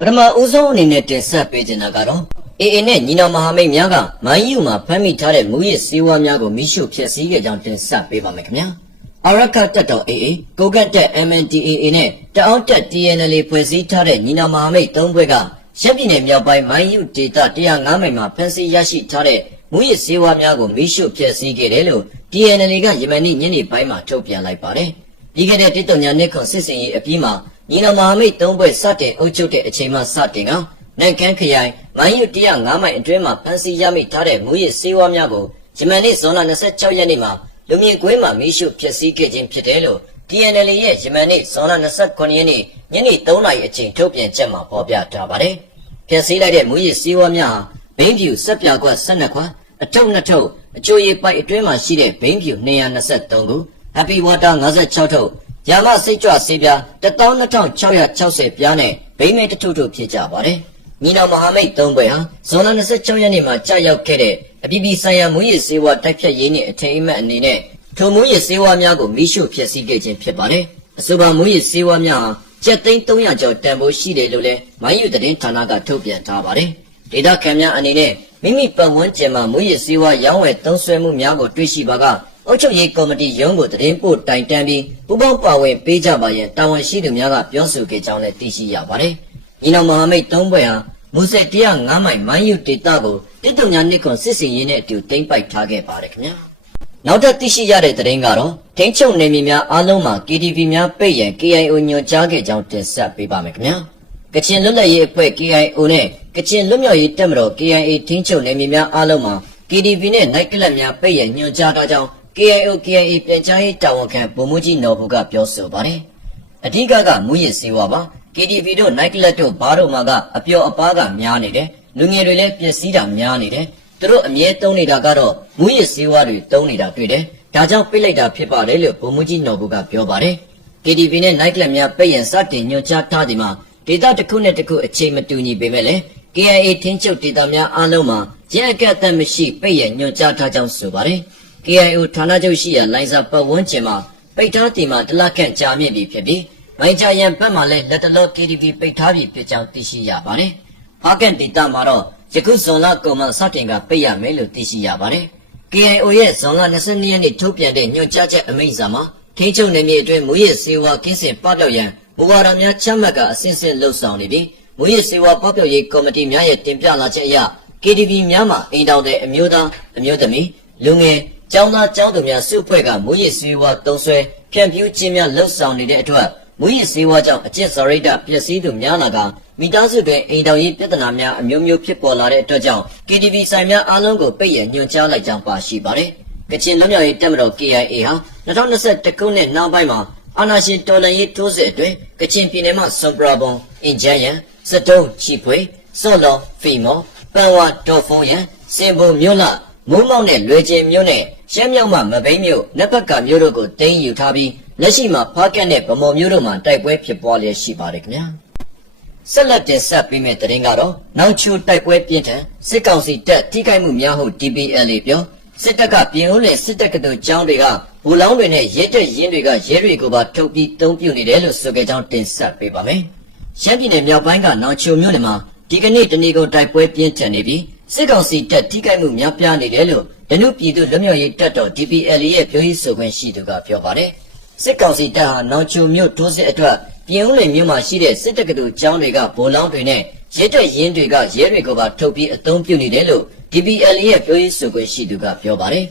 ပထမဦးဆုံးအနေနဲ့တင်ဆက်ပေးချင်တာကတော့AAနဲ့ညီနောင်မဟာမိတ်များကမိုင်းယူမှာဖမ်းမိထားတဲ့မူရစ်စေဝါများကိုမိရှုဖျက်ဆီးခဲ့ကြောင်းတင်ဆက်ပေးပါမယ်ခင်ဗျာ။အာရခတပ်တော် AA ကိုကတ်တပ် MNDAA နဲ့တအောင်းတပ် TNL ဖွဲ့စည်းထားတဲ့ညီနောင်မဟာမိတ်၃ဘွဲကရှမ်းပြည်နယ်မြောက်ပိုင်းမိုင်းယူဒေသ105မိုင်မှာဖမ်းဆီးရရှိထားတဲ့မူရစ်စေဝါများကိုမိရှုဖျက်ဆီးခဲ့တယ်လို့ TNL ကယမန်နေ့ညနေပိုင်းမှာထုတ်ပြန်လိုက်ပါတယ်။ပြီးခဲ့တဲ့တစ်တုံညာနှစ်ခွန်စစ်စင်ရေးအပြီးမှာညီနောင်မဟာမိတ်၃ဘွဲစတင်အုပ်ချုပ်တဲ့အချိန်မှစတင်ကနန်ခမ်းခရိုင်မိုင်းယူ105မိုင်အတွင်းမှာဖမ်းဆီးရမိထားတဲ့မူရစ်စေဝါများကိုယမန်နေ့ဇွန်လ26ရက်နေ့မှာလူမြင့်ကွင်းမှာမိရှုဖျက်ဆီးခဲ့ခြင်းဖြစ်တယ်လို့ TNL ရဲ့ယမန်နေ့ဇွန်လ29ရက်နေ့ညနေ3နာရီအချိန်ထုတ်ပြန်ချက်မှာဖော်ပြထားပါတယ်။ဖျက်ဆီးလိုက်တဲ့မူရစ်စေဝါများဟာဘိန်းဖြူစက်ပြာကွက်12ခွက်အထုပ်2ထုပ်အချိုရည်ပိုက်အတွင်းမှာရှိတဲ့ဘိန်းဖြူ223ခု Happy Water 56ထုပ်ယာမစိတ်ကြွဆေးပြား12660ပြားနဲ့ဘိန်းမဲတစ်ထုပ်တို့ဖြစ်ကြပါတယ်။ညီနောင်မဟာမိတ်၃ဘွဲဟာဇွန်လ26ရက်နေ့မှာကြာရောက်ခဲ့တဲ့အပြည်ပြည်ဆိုင်ရာမူရစ်စေဝါတိုက်ဖြတ်ရေးနှင့်အထင်အမှတ်အနေနဲ့ထိုမူရစ်စေဝါများကိုမိရှုဖျက်ဆီးခဲ့ခြင်းဖြစ်ပါတယ်။အဆိုပါမူရစ်စေဝါများဟာကျပ်သိန်း300ကျော်တန်ဖိုးရှိတယ်လို့လည်းမိုင်းယူသတင်းဌာနကထုတ်ပြန်ထားပါတယ်။ဒေသခံများအနေနဲ့မိမိပတ်ဝန်းကျင်မှာမူရစ်စေဝါရောင်းဝယ်သုံးစွဲမှုများကိုတွေ့ရှိပါကအုပ်ချုပ်ရေးကော်မတီရုံးကိုသတင်းပို့တိုင်တန်းပြီးပူးပေါင်းပါဝင်ပေးကြပါရန်တာဝန်ရှိသူများကပြောဆိုခဲ့ကြောင်းလည်းသိရှိရပါတယ်။ညီနောင်မဟာမိတ်၃ဘွဲဟာမူဆက်105မိုင်မိုင်းယူဒေသကိုတစ်တုံညာနှစ်ခွန်စစ်စင်ရေးနဲ့အတူသိမ်းပိုက်ထားခဲ့ပါတယ်ခင်ဗျာ။နောက်ထပ်သိရှိရတဲ့သတင်းကတော့ထိန်းချုပ်နယ်မြေများအားလုံးမှာ KTV များပိတ်ရန် KIO ညွှန်ကြားခဲ့ကြောင်းတင်ဆက်ပေးပါမယ်ခင်ဗျာ။ကချင်လွတ်လပ်ရေးအဖွဲ့ KIO နဲ့ကချင်လွတ်မြောက်ရေးတပ်မတော် KIA ထိန်းချုပ်နယ်မြေများအားလုံးမှာ KTV နဲ့နိုင်ကလပ်များပိတ်ရန်ညွှန်ကြားထားကြောင်းKIO KIA ပြန်ကြားရေးတာဝန်ခံဗိုလ်မှူးကြီးနော်ဘူကပြောဆိုပါတယ်။အဓိကမူရစ်စေဝါပါ KTV တို့နိုင်ကလပ်တို့ဘားတို့မှာကအပျော်အပါးကများနေတယ်။လူငယ်တွေလည်းပျက်စီးတာများနေတယ်။သူတို့အမြဲသုံးနေတာကတော့မူရစ်စေဝါတွေသုံးနေတာတွေ့တယ်။ဒါကြောင့်ပိတ်လိုက်တာဖြစ်ပါတယ်လို့ဗိုလ်မှူးကြီးနော်ဘူကပြောပါတယ်။ KTV နဲ့နိုင်ကလပ်များပိတ်ရန်စတင်ညွှန်ကြားထားဒီမှာဒေသတစ်ခုနဲ့တစ်ခုအချိန်မတူညီပေမဲ့လည်း KIA ထင်းချုပ်ဒေသများအားလုံးမှာရဲအကန့်အသတ်မရှိပိတ်ရန်ညွှန်ကြားထားကြောင်းဆိုပါတယ်။ KIO ဌာနချုပ်ရှိရာလိုင်ဇာပတ်ဝန်းကျင်မှာပိတ်ထားတီမှာတလခန့်ကြာမြင့်ပြီဖြစ်ပြီးမိုင်းချရန်ဘက်မှာလည်းလက်တလော KTV ပိတ်ထားပြီဖြစ်ကြောင်းသိရှိရပါတယ်။ဖားကန်ဒေသမှာတော့ယခုဇွန်လကုန်မှစတင်ကပိတ်ရမယ်လို့သိရှိရပါတယ်။ KIO ရဲ့ဇွန်လ22ရက်နေ့ထုတ်ပြန်တဲ့ညွှန်ကြားချက်အမိန့်စာမှာထိန်းချုပ်နယ်မြေအတွင်းမူရစ်စေဝါကင်းစင်ပပျောက်ရန်မူဝါဒများချမှတ်ကအဆင့်ဆင့်လှုပ်ဆောင်နေပြီးမူရစ်စေဝါပပျောက်ရေးကော်မတီများရဲ့တင်ပြလာချက်အရ KTV များမှာအိမ်တော်တဲ့အမျိုးသားအမျိုးသမီးလူငယ်ကျောင်းသားကျောင်းသူများစုဖွဲ့ကမူရစ်စေဝါတုံးဆွဲဖြန့်ဖြူးခြင်းများလှုပ်ဆောင်နေတဲ့အတွက်မူရစ်စေဝါကြောင့်အကျင့်စာရိတ္တပျက်စီးသူများလာကမိသားစုတွင်အိမ်တော်ရေးပြဿနာများအမျိုးမျိုးဖြစ်ပေါ်လာတဲ့အတွက်ကြောင့် KTV ဆိုင်များအားလုံးကိုပိတ်ရန်ညွှန်ကြားလိုက်ကြောင်းပါရှိပါတယ်။ကချင်လွတ်မြောက်ရေးတပ်မတော် KIA ဟာ2021ခုနှစ်နောက်ပိုင်းမှာအာဏာရှင်တော်လှန်ရေးထိုးစစ်အတွင်းကချင်ပြည်နယ်မှဆွမ်ပရာဘွန်အင်ဂျန်ယန်စတုံးချီဖွေစော့လော်ဖီမော်ပန်ဝါဒေါ်ဖုံးယန်စင်ဘုံမြို့လမိုးမောက်နဲ့လွယ်ကျင်မြို့နဲ့ရှမ်းမြောက်မှမဘိမ်းမြို့နက်ဘက်ကမြို့တို့ကိုတင်းယူထားပြီးလက်ရှိမှာဖားကတ်နဲ့ဗမော်မြို့တို့မှာတိုက်ပွဲဖြစ်ပွားလျက်ရှိပါတယ်ခင်ဗျာဆက်လက်တင်ဆက်ပေးမယ့်သတင်းကတော့နောင်ချိုတိုက်ပွဲပြင်းထန်စစ်ကောင်စီတပ်ထိခိုက်မှုများဟု DPLA ပြောစစ်တပ်ကပြင်ဦးလေစစ်တပ်ကတို့ကျောင်းတွေကဘူလောင်းတွေနဲ့ရဲတပ်ရင်းတွေကရဲတွေကိုပါထုတ်ပြီးတုံးပြနေတယ်လို့ဆိုကြကြောင်းတင်ဆက်ပေးပါမယ်ရှမ်းပြည်နယ်မြောက်ပိုင်းကနောင်ချိုမြို့နယ်မှာဒီကနေ့တနေ့ကုန်တိုက်ပွဲပြင်းထန်နေပြီးစစ်ကောင်စီတပ်ထိခိုက်မှုများပြားနေတယ်လို့ဒနုပြည်သူလွတ်မြောက်ရေးတပ်တော် DPLA ရဲ့ပြောရေးဆိုခွင့်ရှိသူကပြောပါတယ်စစ်ကောင်စီတပ်ဟာနောင်ချိုမြို့ထိုးစစ်အတွက်ပြင်ဦးလွင်မြို့မှာရှိတဲ့စစ်တပ်ကတို့ကျောင်းတွေကဗိုလ်လောင်းတွေနဲ့ရဲတပ်ရင်းတွေကရဲတွေကိုပါထုတ်ပြီးအသုံးပြုနေတယ်လို့ DPLA ရဲ့ပြောရေးဆိုခွင့်ရှိသူကပြောပါတယ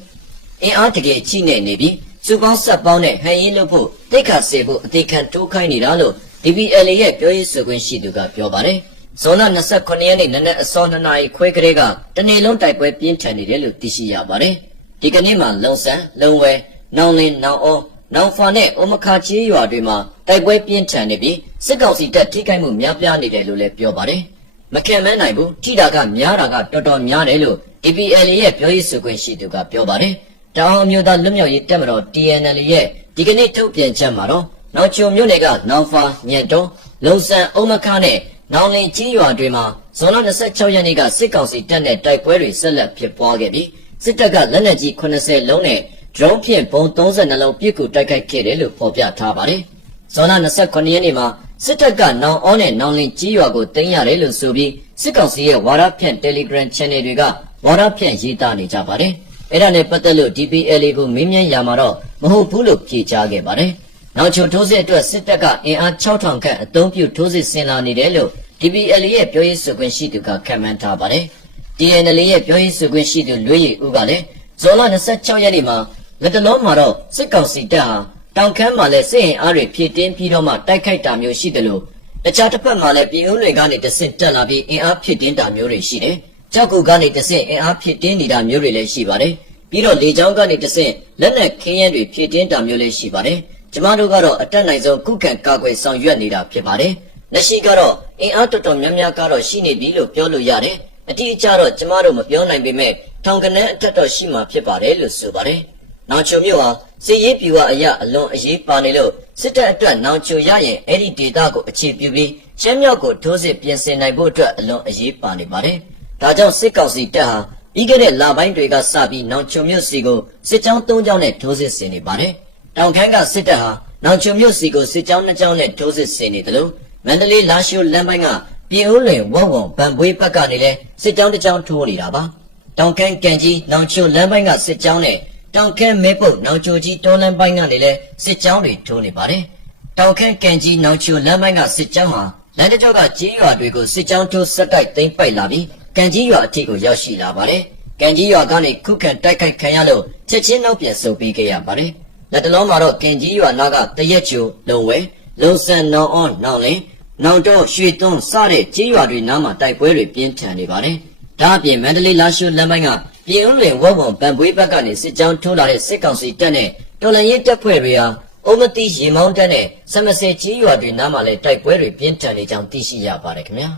်အင်အားတကယ်ချိနေနေပြီးစုပေါင်းဆက်ပေါင်းနဲ့ဟန်ရင်လုပ်ဖို့တိတ်ခါစေဖို့အသေးခံတိုးခိုင်းနေတာလို့ DPLA ရဲ့ပြောရေးဆိုခွင့်ရှိသူကပြောပါတယ်ဇွန်လ29ရက်နေ့နနက်အစော2နာရီခွဲကလေးကတနေ့လုံးတိုက်ပွဲပြင်းထန်နေတယ်လို့သိရှိရပါတယ်။ဒီကနေ့မှာလုံဆန်၊လုံဝဲ၊နောင်လင်း၊နောင်အော၊နောင်ဖာနဲ့အိုမခါချေးရွာတွေမှာတိုက်ပွဲပြင်းထန်နေပြီးစစ်ကောင်စီတပ်ထိခိုက်မှုများပြားနေတယ်လို့လည်းပြောပါတယ်။မခံမနိုင်ဘူးထိတာကများတာကတော်တော်များတယ်လို့ DPLA ရဲ့ပြောရေးဆိုခွင့်ရှိသူကပြောပါတယ်။တောင်အမျိုးသားလွတ်မြောက်ရေးတပ်မတော် TNL ရဲ့ဒီကနေ့ထုတ်ပြန်ချက်မှာတော့နောင်ချိုမြို့နယ်ကနောင်ဖာညံတုံးလုံဆန်အိုမခါနဲ့နောင်လင်းကြီးရွာတွေမှာဇွန်လ26ရက်နေ့ကစစ်ကောင်စီတပ်နဲ့တိုက်ပွဲတွေဆက်လက်ဖြစ်ပွားခဲ့ပြီးစစ်တပ်ကလက်နက်ကြီး80လုံးနဲ့ drone ဖြင့်ဘုံ32လုံးပစ်ကူတိုက်ခိုက်ခဲ့တယ်လို့ဖော်ပြထားပါတယ်။ဇွန်လ29ရက်နေ့မှာ စစ်တပ်ကနောင်အောနဲ့နောင်လင်းကြီးရွာကိုတင်ရတယ်လို့ဆိုပြီးစစ်ကောင်စီရဲ့ဝါဒဖြန့် Telegram Channel တွေကဝါဒဖြန့်ရေးသားနေကြပါတယ်။အဲ့ဒါနဲ့ပတ်သက်လို့ DPLA ကိုမေးမြန်းရမှာတော့မဟုတ်ဘူးလို့ဖြေကြားခဲ့ပါတယ်။နောက်ချိုထိုးစစ်အတွက်စစ်တပ်ကအင်အား 6000 ခန့်အသုံးပြုထိုးစစ်ဆင်လာနေတယ်လို့ DPLA ရဲ့ပြောရေးဆိုခွင့်ရှိသူကခန့်မှန်းထားပါတယ်။ TNL ရဲ့ပြောရေးဆိုခွင့်ရှိသူလွေးရည်ဦးကလည်းဇွန်လ26ရက်နေ့မှာလက်တလုံးမှာတော့စစ်ကောင်စီတပ်ဟာတောင်ခမ်းမှာလည်းစစ်ရင်အားတွေဖြည့်တင်းပြီးတော့မှတိုက်ခိုက်တာမျိုးရှိတယ်လို့တခြားတစ်ဖက်မှာလည်းပြည်ဦးလွင်ကနေတဆင့်တက်လာပြီးအင်အားဖြည့်တင်းတာမျိုးတွေရှိတယ်။ကြောက်ကူကနေတဆင့်အင်အားဖြည့်တင်းနေတာမျိုးတွေလည်းရှိပါတယ်။ပြီးတော့လေကြောင်းကနေတဆင့်လက်နက်ခင်းရန်တွေဖြည့်တင်းတာမျိုးလည်းရှိပါတယ်။ကျမတို့ကတော့အတက်နိုင်ဆုံးခုခံကာကွယ်ဆောင်ရွက်နေတာဖြစ်ပါတယ်။လက်ရှိကတော့အင်အားတော်တော်များများကတော့ရှိနေပြီလို့ပြောလို့ရတယ်။အတိအကျတော့ကျမတို့မပြောနိုင်ပေမဲ့ထောင်ကနန်းအထက်တော့ရှိမှာဖြစ်ပါတယ်လို့ဆိုပါတယ်။နောင်ချိုမြို့ဟာစစ်ရေးပြူအရအလွန်အရေးပါနေလို့စစ်တပ်အတွက်နောင်ချိုရရင်အဲ့ဒီဒေသကိုအခြေပြုပြီးရှမ်းမြောက်ကိုထိုးစစ်ပြင်ဆင်နိုင်ဖို့အတွက်အလွန်အရေးပါနေပါတယ်။ဒါကြောင့်စစ်ကောင်စီတပ်ဟာပြီးခဲ့တဲ့လပိုင်းတွေကစပြီးနောင်ချိုမြို့စီကိုစစ်ကြောင်း၃ကြောင်းနဲ့ထိုးစစ်ဆင်နေပါတယ်။တောင်ခမ်းကစစ်တပ်ဟာနောင်ချိုမြို့စီကိုစစ်ကြောင်း၂ကြောင်းနဲ့ထိုးစစ်ဆင်နေတယ်လို့မန္တလေးလာရှိုးလမ်းပိုင်းကပြည်ဦးလွင်ဝုံဝုံဗန်ပွေးဘက်ကနေလဲစစ်ကြောင်းတစ်ကြောင်းထိုးနေတာပါ။တောင်ခမ်းကန်ကြီးနောင်ချိုလမ်းပိုင်းကစစ်ကြောင်းနဲ့တောင်ခမ်းမဲပုတ်နောင်ချိုကြီးတောလမ်းပိုင်းကနေလဲစစ်ကြောင်းတွေထိုးနေပါတယ်။တောင်ခမ်းကန်ကြီးနောင်ချိုလမ်းပိုင်းကစစ်ကြောင်းဟာလမ်းတစ်ကြောက်ကကြီးရွာတွေကိုစစ်ကြောင်းထိုးဆက်တိုက်သိမ်းပိုက်လာပြီးကန်ကြီးရွာအထိကိုရောက်ရှိလာပါတယ်။ကန်ကြီးရွာကနေခုခံတိုက်ခိုက်ခံရလို့ချက်ချင်းနောက်ပြန်ဆုတ်ပေးခဲ့ရပါတယ်။လက်တလုံးမှာတော့ကန်ကြီးရွာနာကတရက်ချိုလုံဝဲလုံဆန်နောင်အောင်နောင်လင်းနောင်တော့ရွှေသွန်းစတဲ့ကြီးရွာတွေနားမှာတိုက်ပွဲတွေပြင်းထန်နေပါတယ်။ဒါအပြင်မန္တလေးလာရှိုးလမ်းပိုင်းကပြည်ဦးလွင်ဝုံဝုံဗန်ပွေးဘက်ကနေစစ်ကြောင်းထိုးလာတဲ့စစ်ကောင်စီတပ်နဲ့တော်လှန်ရေးတပ်ဖွဲ့တွေဟာအုံမတိရေမောင်းတပ်နဲ့စမစဲကြီးရွာတွေနားမှာလည်းတိုက်ပွဲတွေပြင်းထန်နေကြောင်းသိရှိရပါတယ်ခင်ဗျာ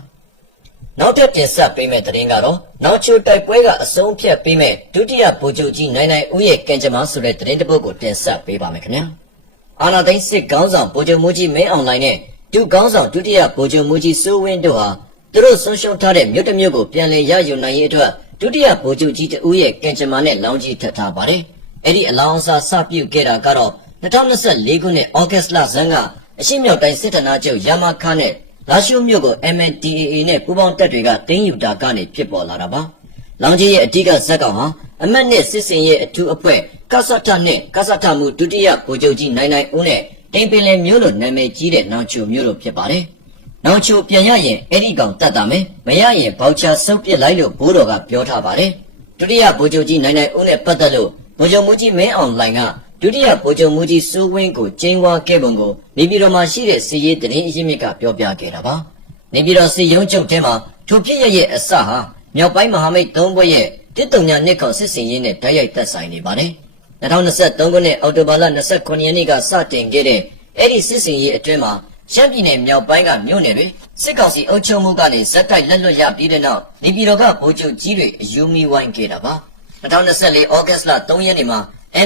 ။နောက်ထပ်တင်ဆက်ပေးမယ့်သတင်းကတော့နောက်ချိုတိုက်ပွဲကအဆုံးဖြတ်ပေးမဲ့ဒုတိယဗိုလ်ချုပ်ကြီးနိုင်နိုင်ဦးရဲ့ကံကြမ္မာဆိုတဲ့သတင်းတစ်ပုဒ်ကိုတင်ဆက်ပေးပါမယ်ခင်ဗျာ။အာနာသိန်းစစ်ကောင်းဆောင်ဗိုလ်ချုပ်မူကြီးမင်းအောင်လှိုင်နဲ့ဒုကောင်းဆောင်ဒုတိယဗိုလ်ချုပ်မူကြီးစိုးဝင်းတို့ဟာသူတို့ဆုံးရှုံးထားတဲ့မြို့တစ်မြို့ကိုပြန်လည်ရယူနိုင်ရေးအတွက်ဒုတိယဗိုလ်ချုပ်ကြီးတဦးရဲ့ကံကြမ္မာနဲ့လောင်းကြီးထပ်ထားပါတယ်။အဲ့ဒီအလောင်းအစားစပြုတ်ခဲ့တာကတော့2024ခုနှစ်ဩဂတ်လဆန်းကအရှေ့မြောက်တိုင်းစစ်ဌာနချုပ်ရမခနဲ့လာရှိုးမြို့ကို MNDAA နဲ့ပူးပေါင်းတပ်တွေကတင်းယူတာကနေဖြစ်ပေါ်လာတာပါ။လောင်းကြီးရဲ့အဓိကဇက်ကောင်ဟာအမတ်နဲ့စစ်စင်ရဲ့အထူးအဖွဲ့ကဆထနဲ့ကဆထမှုဒုတိယဗိုလ်ချုပ်ကြီးနိုင်နိုင်ဦးနဲ့တိမ်ပင်လယ်မြို့လိုနာမည်ကြီးတဲ့နောင်ချိုမြို့လိုဖြစ်ပါတယ်။နောင်ချိုပြန်ရရင်အဲ့ဒီကောင်တတ်တာမယ်မရရင်ဘောက်ချာဆုပ်ပစ်လိုက်လို့ဘိုးတော်ကပြောထားပါတယ်။ဒုတိယဗိုလ်ချုပ်ကြီးနိုင်နိုင်ဦးနဲ့ပတ်သက်လို့ဗိုလ်ချုပ်မူကြီးမင်းအောင်လှိုင်ကဒုတိယဗိုလ်ချုပ်မူကြီးစိုးဝင်းကိုကျင်းဝါခဲ့ပုံကိုနေပြည်တော်မှာရှိတဲ့စီရေးတရင်အရင်းမြစ်ကပြောပြခဲ့တာပါ။နေပြည်တော်စီရုံးချုပ်ထဲမှာထိုဖြစ်ရရဲ့အစဟာမြောက်ပိုင်းမဟာမိတ်၃ဘွဲ့ရဲ့132နှစ်ခေါ်စစ်စင်ရေးနဲ့တိုက်ရိုက်သက်ဆိုင်နေပါတယ်။2023ခုနှစ်အောက်တိုဘာလ29ရက်နေ့ကစတင်ခဲ့တဲ့အဲ့ဒီစစ်စင်ရေးအတွင်းမှာရှမ်းပြည်နယ်မြောက်ပိုင်းကမြို့နယ်တွေစစ်ကောင်စီအုပ်ချုပ်မှုကနေဇက်တိုက်လက်လွတ်ရပြီးတဲ့နောက်နေပြည်တော်ကဗိုလ်ချုပ်ကြီးတွေအယူမီဝိုင်းခဲ့တာပါ2024ဩဂတ်လ3ရက်နေ့မှာ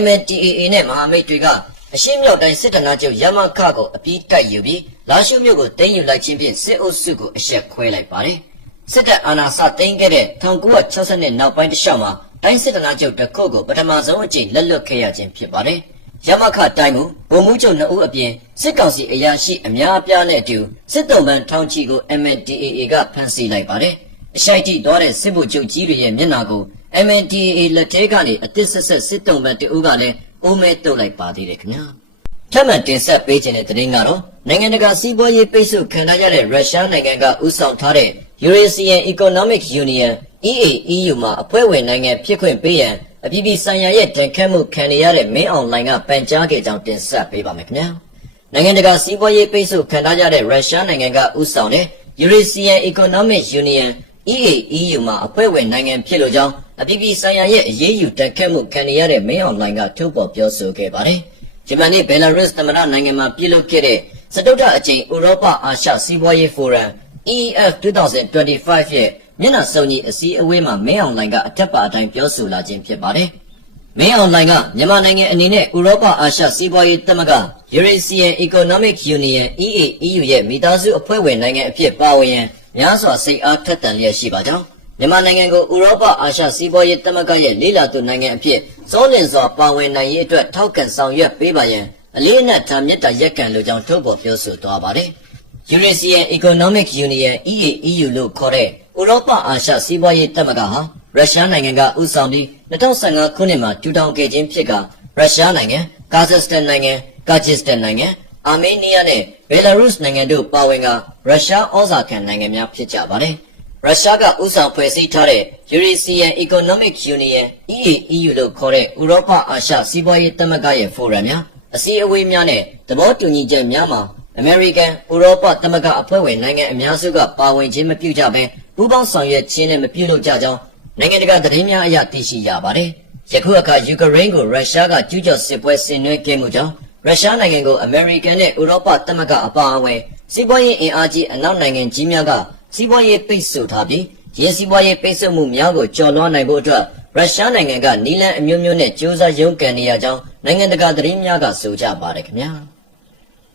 MNDAA နဲ့မဟာမိတ်တွေကအရှေ့မြောက်တိုင်းစစ်ဌာနချုပ်ရမခကိုအပြီးတိုက်ယူပြီးလာရှိုးမြို့ကိုသိမ်းယူလိုက်ခြင်းဖြင့်စစ်အုပ်စုကိုအရှက်ခွဲလိုက်ပါတယ်စစ်တပ်အာဏာစသိမ်းခဲ့တဲ့1960နောက်ပိုင်းတစ်လျှောက်မှာတိုင်းစစ်ဌာနချုပ်တစ်ခုကိုပထမဆုံးအကြိမ်လက်လွတ်ခဲ့ရခြင်းဖြစ်ပါတယ်ရမခတိုင်းမူဗိုလ်မှူးချုပ်2ဦးအပြင်စစ်ကောင်စီအရာရှိအများအပြားနဲ့အတူစစ်တုံးပန်းထောင်ချီကို MNDAA ကဖမ်းဆီးလိုက်ပါတယ်အရှိုက်တိသွားတဲ့စစ်ဗိုလ်ချုပ်ကြီးတွေရဲ့မျက်နှာကို MNDAA လက်ထဲကနေအသစ်ဆက်ဆက်စစ်တုံးပန်း2ဦးကလည်းအိုးမဲတုတ်လိုက်ပါသေးတယ်ခင်ဗျာထပ်မံတင်ဆက်ပေးခြင်းတဲ့သတင်းကတော့နိုင်ငံတကာစီးပွားရေးပိတ်ဆို့ခံထားရတဲ့ရုရှားနိုင်ငံကဦးဆောင်ထားတဲ့ Eurasian Economic Union EAEU မှာအဖွဲ့ဝင်နိုင်ငံဖြစ်ခွင့်ပေးရန်အပြည်ပြည်ဆိုင်ရာရဲ့တန်ခတ်မှုခံရတဲ့မင်းအောင်လှိုင်ကပန်ကြားခဲ့ကြောင်းတင်ဆက်ပေးပါမယ်ခင်ဗျာနိုင်ငံတကာစီးပွားရေးပိတ်ဆို့ခံထားရတဲ့ရုရှားနိုင်ငံကဦးဆောင်တဲ့ Eurasian Economic Union EAEU မှာအဖွဲ့ဝင်နိုင်ငံဖြစ်လို့ကြောင်းအပြည်ပြည်ဆိုင်ရာရဲ့အရေးယူတန်ခတ်မှုခံရတဲ့မင်းအောင်လှိုင်ကထုတ်ဖော်ပြောဆိုခဲ့ပါတယ်ဂျပန်နဲ့ဘယ်လာရုစ်သမ္မတနိုင်ငံမှာပြုလုပ်ခဲ့တဲ့စတုတ္ထအကြိမ်ဥရောပအာရှစီးပွားရေးဖိုရမ် EEF 2025ရဲ့မျက်နှာစုံညီအစည်းအဝေးမှာမင်းအောင်လှိုင်ကအထက်ပါအတိုင်းပြောဆိုလာခြင်းဖြစ်ပါတယ်။မင်းအောင်လှိုင်ကမြန်မာနိုင်ငံအနေနဲ့ဥရောပအာရှစီးပွားရေးသမဂ္ဂ Eurasian Economic Union EAEU ရဲ့မိသားစုအဖွဲ့ဝင်နိုင်ငံအဖြစ်ပါဝင်ရန်များစွာစိတ်အားထက်သန်လျက်ရှိပါကြောင်းမြန်မာနိုင်ငံကိုဥရောပအာရှစီးပွားရေးသမဂ္ဂရဲ့လေးလာသူနိုင်ငံအဖြစ်စောလင်စွာပါဝင်နိုင်ရေးအတွက်ထောက်ခံဆောင်ရွက်ပေးပါရန်အလေးအနက်ထားမြတ်တာရက်ကန်လိုကြောင်းထုတ်ဖော်ပြောဆိုသွားပါတယ်။ Eurasian Economic Union EAEU လို့ခေါ်တဲ့ဥရောပအာရှစီးပွားရေးသမဂ္ဂဟာရုရှားနိုင်ငံကဥဆောင်ပြီး2015ခုနှစ်မှာထူထောင်ခဲ့ခြင်းဖြစ်ကရုရှားနိုင်ငံ၊ကာဇက်စတန်နိုင်ငံ၊ကာဂျစ်စတန်နိုင်ငံ၊အာမေးနီးယားနဲ့ဘယ်လာရုစ်နိုင်ငံတို့ပါဝင်ကရုရှားဩဇာခံနိုင်ငံများဖြစ်ကြပါတယ်။ရုရှားကဥဆောင်ဖွဲ့စည်းထားတဲ့ Eurasian Economic Union EAEU လို့ခေါ်တဲ့ဥရောပအာရှစီးပွားရေးသမဂ္ဂရဲ့ဖိုရမ်များအစည်းအဝေးများနဲ့သဘောတူညီချက်များမှာအမေရိကန်၊ဥရောပသမဂ္ဂအဖွဲ့ဝင်နိုင်ငံအများစုကပါဝင်ခြင်းမပြုကြဘဲပူးပေါင်းဆောင်ရွက်ခြင်းနဲ့မပြုလုပ်ကြကြောင်းနိုင်ငံတကာသတင်းများအရသိရှိရပါတယ်။ယခုအခါယူကရိန်းကိုရုရှားကကျူးကျော်စစ်ပွဲဆင်နွှဲခဲ့မှုကြောင့်ရုရှားနိုင်ငံကိုအမေရိကန်နဲ့ဥရောပသမဂ္ဂအပါအဝင်စီးပွားရေးအင်အားကြီးအနောက်နိုင်ငံကြီးများကစီးပွားရေးပိတ်ဆို့ထားပြီးရင်းစီးပွားရေးပိတ်ဆို့မှုများကိုကျော်လွှားနိုင်ဖို့အတွက်ရုရှားနိုင်ငံကနည်းလမ်းအမျိုးမျိုးနဲ့ကြိုးစားရုန်းကန်နေရကြောင်းနိုင်ငံတကာသတင်းများကဆိုကြပါတယ်ခင်ဗျာ။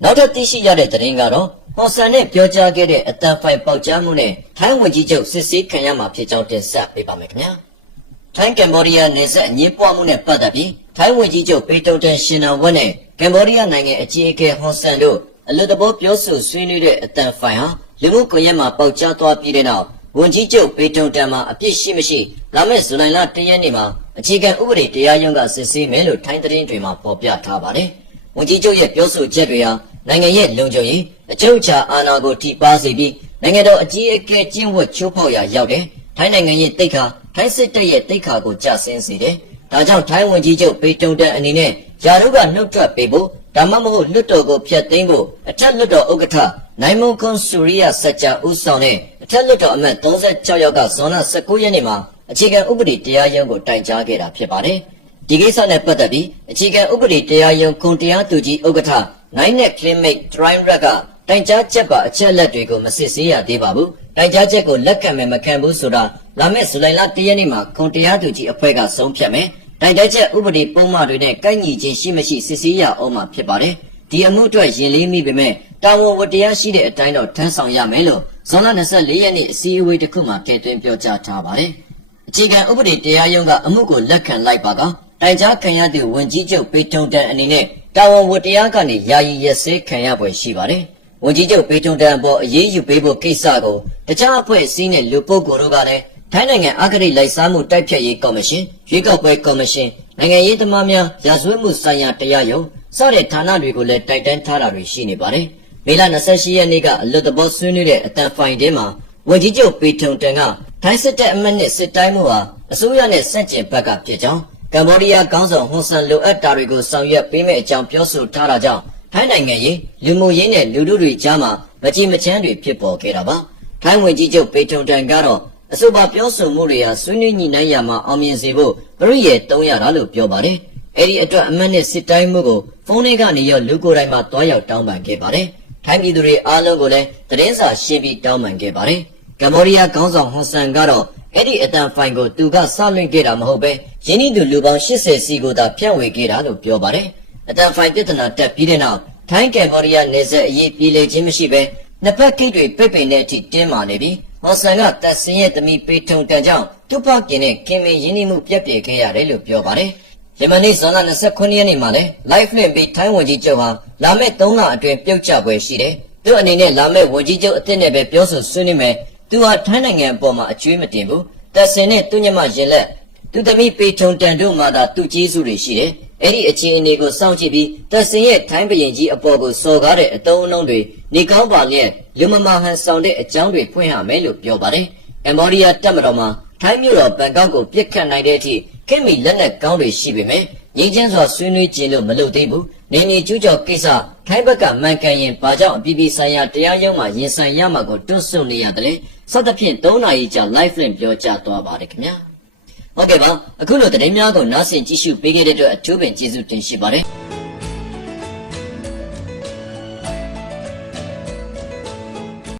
နောက်ထပ်သိရှိရတဲ့သတင်းကတော့ဟော်ဆန်နဲ့ပြောကြားခဲ့တဲ့အတန်ဖိုင်ပေါက်ကြားမှုနဲ့ထိုင်းဝန်ကြီးချုပ်စစ်ဆေးခံရမှာဖြစ်ကြောင်းတင်ဆက်ပေးပါမယ်ခင်ဗျာ။ထိုင်းကမ်ဘောဒီးယားနယ်စပ်အငြင်းပွားမှုနဲ့ပတ်သက်ပြီးထိုင်းဝန်ကြီးချုပ်ပေတုံတန်ရှင်နာဝတ်နဲ့ကမ်ဘောဒီးယားနိုင်ငံအကြီးအကဲဟွန်ဆန်တို့အလွတ်တဘောပြောဆိုဆွေးနွေးတဲ့အတန်ဖိုင်ဟာလူမှုကွန်ရက်မှာပေါက်ကြားသွားပြီးတဲ့နောက်ဝန်ကြီးချုပ်ပေတုံတန်မှာအပြစ်ရှိမရှိလာမယ့်ဇူလိုင်လ1ရက်နေ့မှာအခြေခံဥပဒေတရားရုံးကစစ်ဆေးမယ်လို့ထိုင်းသတင်းတွေမှာဖော်ပြထားပါတယ်။ဝန်ကြီးချုပ်ရဲ့ပြောဆိုချက်တွေဟာနိုင်ငံရဲ့လုံခြုံရေးအချုပ်အခြာအာဏာကိုထိပါစေပြီးနိုင်ငံတော်အကြီးအကဲကျင့်ဝတ်ချိုးဖောက်ရာရောက်တယ်။ထိုင်းနိုင်ငံရဲ့တိတ်ခါထိုင်းစစ်တပ်ရဲ့တိတ်ခါကိုကျဆင်းစေတယ်။ဒါကြောင့်ထိုင်းဝန်ကြီးချုပ်ပေတုံတန်အနေနဲ့ယာရုကနှုတ်ထွက်ပေးဖို့ဒါမှမဟုတ်လွတ်တော်ကိုဖျက်သိမ်းဖို့အထက်လွတ်တော်ဥက္ကဋ္ဌနိုင်မွန်ကွန်ဆူရီယာစัจ जा ဦးဆောင်တဲ့အထက်လွတ်တော်အမတ်36ယောက်ကဇွန်လ19ရက်နေ့မှာအခြေခံဥပဒေတရားရုံးကိုတိုင်ကြားခဲ့တာဖြစ်ပါတယ်။ဒီကိစ္စနဲ့ပတ်သက်ပြီးအခြေခံဥပဒေတရားရုံးခွန်တရားသူကြီးဥက္ကဋ္ဌနိုင်နဲ့ကလင်းမိတ်ဒရိုင်းရက်ကတိုင်ကြားချက်ပါအချက်လက်တွေကိုမစစ်ဆေးရသေးပါဘူး။တိုင်ကြားချက်ကိုလက်ခံမယ်မခံဘူးဆိုတာလာမယ့်ဇူလိုင်လ1ရက်နေ့မှာခွန်တရားသူကြီးအဖွဲ့ကဆုံးဖြတ်မယ်။တိုင်ကြားချက်ဥပဒေပုံမှန်တွေနဲ့ကိုက်ညီခြင်းရှိမရှိစစ်ဆေးရအောင်မှာဖြစ်ပါတယ်။ဒီအမှုအတွက်ရင်လေးမိပေမဲ့တာဝန်ဝတ္တရားရှိတဲ့အတိုင်းတော့ထမ်းဆောင်ရမယ်လို့ဇွန်လ24ရက်နေ့အစည်းအဝေးတစ်ခုမှာထည့်သွင်းပြောကြားထားပါတယ်။အခြေခံဥပဒေတရားရုံးကအမှုကိုလက်ခံလိုက်ပါကတိုင်ကြားခံရသူဝန်ကြီးချုပ်ပေတုံတန်အနေနဲ့တာဝန်ဝတ္တရားကနေယာယီရက်စဲခံရပွဲရှိပါတယ်။ဝန်ကြီးချုပ်ပေတုံတန်အပေါ်အရေးယူပေးဖို့ကိစ္စကိုတခြားအဖွဲ့အစည်းနဲ့လူပုဂ္ဂိုလ်တို့ကလည်းထိုင်းနိုင်ငံအဂတိလိုက်စားမှုတိုက်ဖျက်ရေးကော်မရှင်ရွေးကောက်ပွဲကော်မရှင်နိုင်ငံရေးသမားများရာဇဝတ်မှုဆိုင်ရာတရားရုံးစတဲ့ဌာနတွေကိုလည်းတိုက်တန်းထားတာတွေရှိနေပါတယ်။မေလ28ရက်နေ့ကအလွတ်တဘောဆွေးနွေးတဲ့အတန်ဖိုင်တဲမှာဝန်ကြီးချုပ်ပေတုံတန်ကထိုင်းစစ်တပ်အမတ်နဲ့စစ်တိုင်းမှုဟာအစိုးရနဲ့ဆန့်ကျင်ဘက်ကဖြစ်ကြောင်းကမ်ဘောဒီးယားခေါင်းဆောင်ဟွန်ဆန်လိုအပ်တာတွေကိုဆောင်ရွက်ပေးမယ့်အကြောင်းပြောဆိုထားတာကြောင့်ထိုင်းနိုင်ငံရေးလူမှုရေးနဲ့လူထုတွေကြားမှာမကြည်မချမ်းတွေဖြစ်ပေါ်ခဲ့တာပါ။ထိုင်းဝန်ကြီးချုပ်ပေတုံတန်ကတော့အဆိုပါပြောဆိုမှုတွေဟာဆွေးနွေးညှိနှိုင်းရမှာအောင်မြင်စေဖို့ပရိယေ300တာလို့ပြောပါတယ်။အဲဒီအတွက်အမတ်နဲ့စစ်တိုင်းမှုကိုဖုန်းထဲကနေရောလူကိုယ်တိုင်မှတွားရောက်တောင်းပန်ခဲ့ပါတယ်။ထိုင်းပြည်သူတွေအားလုံးကိုလည်းသတင်းစာရှင်းပြီးတောင်းပန်ခဲ့ပါတယ်။ကမ်ဘောဒီးယားခေါင်းဆောင်ဟွန်ဆန်ကတော့အဲ့ဒီအတန်ဖိုင်ကိုသူကစလွင့်ခဲ့တာမဟုတ်ပဲရင်းနှီးသူလူပေါင်း80စီကိုသာဖြန့်ဝေခဲ့တာလို့ပြောပါတယ်။အတန်ဖိုင်ပြဿနာတက်ပြီးတဲ့နောက်ထိုင်းကမ်ဘောဒီးယားနယ်စပ်အရေးပြည်လေခြင်းမရှိပဲနှစ်ဖက်ဂိတ်တွေပိတ်ပင်တဲ့အထိတင်းမာနေပြီးဟွန်ဆန်ကတပ်စင်းရဲ့သမီးပေထုံတန်ကြောင့်သူ့ဖခင်နဲ့ခင်မင်ရင်းနှီးမှုပြတ်ပြဲခဲ့ရတယ်လို့ပြောပါတယ်။ယမန်နေ့ဇွန်လ29ရက်နေ့မှာလည်း live လွှင့်ပြီးထိုင်းဝန်ကြီးချုပ်ဟာလာမယ့်3လအတွင်းပြုတ်ကျပွဲရှိတယ်။သူ့အနေနဲ့လာမယ့်ဝန်ကြီးချုပ်အသစ်နဲ့ပဲပြောဆိုဆွေးနွေးမယ်။သူဟာထိုင်းနိုင်ငံအပေါ်မှာအကျွေးမတင်ဘူး။တပ်စင်းနဲ့သူ့ညမရင်လက်သူသမီးပေထုံတန်တို့မှသာသူ့ကျေးဇူးတွေရှိတယ်။အဲ့ဒီအခြေအနေကိုစောင့်ကြည့်ပြီးတပ်စင်းရဲ့ထိုင်းဘရင်ကြီးအပေါ်ကိုစော်ကားတဲ့အတုံးအနှုံးတွေနေကောင်းပါလျက်လူမမာဟန်ဆောင်တဲ့အကြောင်းတွေဖွင့်ရမယ်လို့ပြောပါတယ်။ကမ်ဘောဒီးယားတပ်မတော်မှာထိုင်းမြို့တော်ဘန်ကောက်ကိုပြစ်ခတ်နိုင်တဲ့အထိခေတ်မီလက်နက်ကောင်းတွေရှိပေမဲ့ငြိမ်းချမ်းစွာဆွေးနွေးခြင်းလို့မလုပ်သေးဘူး။နေနေကျူးကျော်ကိစ္စထိုင်းဘက်ကမှန်ကန်ရင်ဘာကြောင့်အပြည်ပြည်ဆိုင်ရာတရားရုံးမှာရင်ဆိုင်ရမှာကိုတွန့်ဆုတ်နေရတယ်လေ။စသဖြင့်3နာရီကြာ live link ပြောကြားသွားပါတယ်ခင်ဗျာ။ဟုတ်ကဲ့ပါအခုလိုသတင်းများကိုနားဆင်ကြည့်ရှုပေးခဲ့တဲ့အတွက်အထူးပင်ကျေးဇူးတင်ရှိပါတယ်။